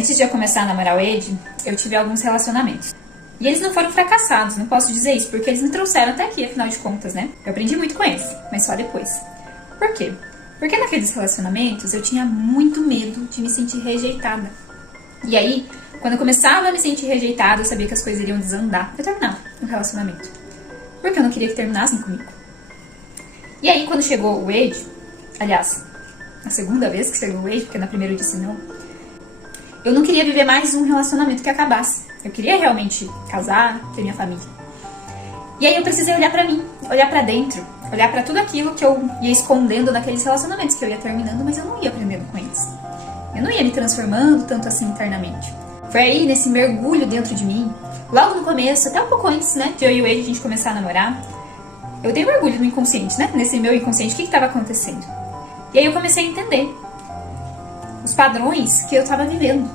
Antes de eu começar a namorar o Ed, eu tive alguns relacionamentos. E eles não foram fracassados, não posso dizer isso, porque eles me trouxeram até aqui, afinal de contas, né? Eu aprendi muito com eles, mas só depois. Por quê? Porque naqueles relacionamentos eu tinha muito medo de me sentir rejeitada. E aí, quando eu começava a me sentir rejeitada, eu sabia que as coisas iriam desandar. Eu terminava o relacionamento. Porque eu não queria que terminassem comigo. E aí, quando chegou o Ed, aliás, a segunda vez que chegou o Ed, porque na primeira eu disse não, eu não queria viver mais um relacionamento que acabasse. Eu queria realmente casar, ter minha família. E aí eu precisei olhar pra mim, olhar pra dentro, olhar pra tudo aquilo que eu ia escondendo naqueles relacionamentos que eu ia terminando, mas eu não ia aprendendo com eles. Eu não ia me transformando tanto assim internamente. Foi aí, nesse mergulho dentro de mim, logo no começo, até um pouco antes, né, de eu e o Ed a gente começar a namorar, eu dei mergulho no inconsciente, né, nesse meu inconsciente, o que estava acontecendo. E aí eu comecei a entender os padrões que eu estava vivendo,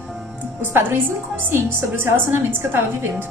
os padrões inconscientes sobre os relacionamentos que eu estava vivendo.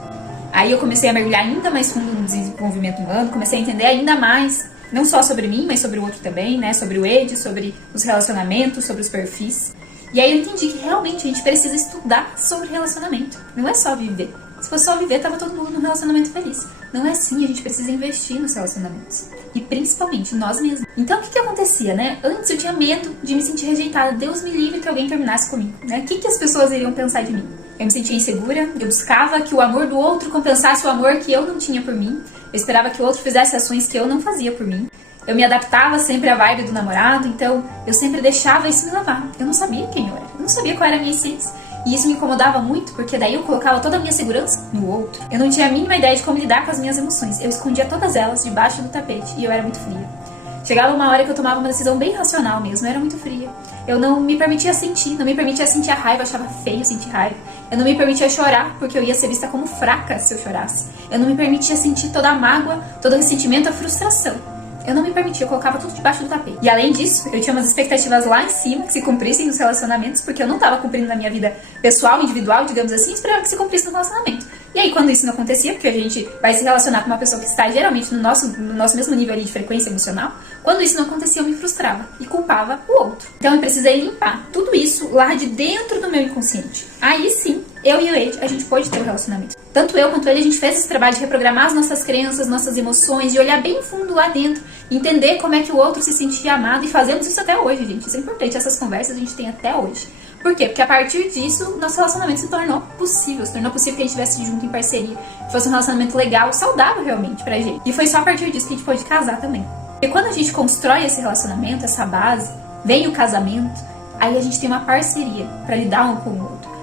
Aí eu comecei a mergulhar ainda mais fundo no desenvolvimento humano, comecei a entender ainda mais, não só sobre mim, mas sobre o outro também, né, sobre o Ed, sobre os relacionamentos, sobre os perfis. E aí eu entendi que realmente a gente precisa estudar sobre relacionamento, não é só viver. Se fosse só viver, tava todo mundo num relacionamento feliz. Não é assim, a gente precisa investir nos relacionamentos. E principalmente nós mesmos. Então o que acontecia, né? Antes eu tinha medo de me sentir rejeitada. Deus me livre que alguém terminasse comigo, né? O que as pessoas iriam pensar de mim? Eu me sentia insegura, eu buscava que o amor do outro compensasse o amor que eu não tinha por mim. Eu esperava que o outro fizesse ações que eu não fazia por mim. Eu me adaptava sempre à vibe do namorado, então eu sempre deixava isso me levar. Eu não sabia quem eu era, eu não sabia qual era a minha essência. E isso me incomodava muito, porque daí eu colocava toda a minha segurança no outro. Eu não tinha a mínima ideia de como lidar com as minhas emoções. Eu escondia todas elas debaixo do tapete e eu era muito fria. Chegava uma hora que eu tomava uma decisão bem racional mesmo, eu era muito fria. Eu não me permitia sentir, não me permitia sentir a raiva, eu achava feio sentir raiva. Eu não me permitia chorar, porque eu ia ser vista como fraca se eu chorasse. Eu não me permitia sentir toda a mágoa, todo o ressentimento, a frustração. Eu não me permitia, eu colocava tudo debaixo do tapete. E além disso, eu tinha umas expectativas lá em cima que se cumprissem nos relacionamentos, porque eu não estava cumprindo na minha vida pessoal, individual, digamos assim, e esperava que se cumprisse no relacionamento. E aí, quando isso não acontecia, porque a gente vai se relacionar com uma pessoa que está geralmente no nosso mesmo nível ali de frequência emocional, quando isso não acontecia, eu me frustrava e culpava o outro. Então eu precisei limpar tudo isso lá de dentro do meu inconsciente. Aí sim, eu e o Ed, a gente pôde ter um relacionamento. Tanto eu quanto ele, a gente fez esse trabalho de reprogramar as nossas crenças, nossas emoções, de olhar bem fundo lá dentro, entender como é que o outro se sentia amado, e fazemos isso até hoje, gente. Isso é importante, essas conversas a gente tem até hoje. Por quê? Porque a partir disso, nosso relacionamento se tornou possível que a gente estivesse junto em parceria, que fosse um relacionamento legal, saudável realmente pra gente. E foi só a partir disso que a gente pôde casar também. Porque quando a gente constrói esse relacionamento, essa base, vem o casamento, aí a gente tem uma parceria pra lidar um com o outro.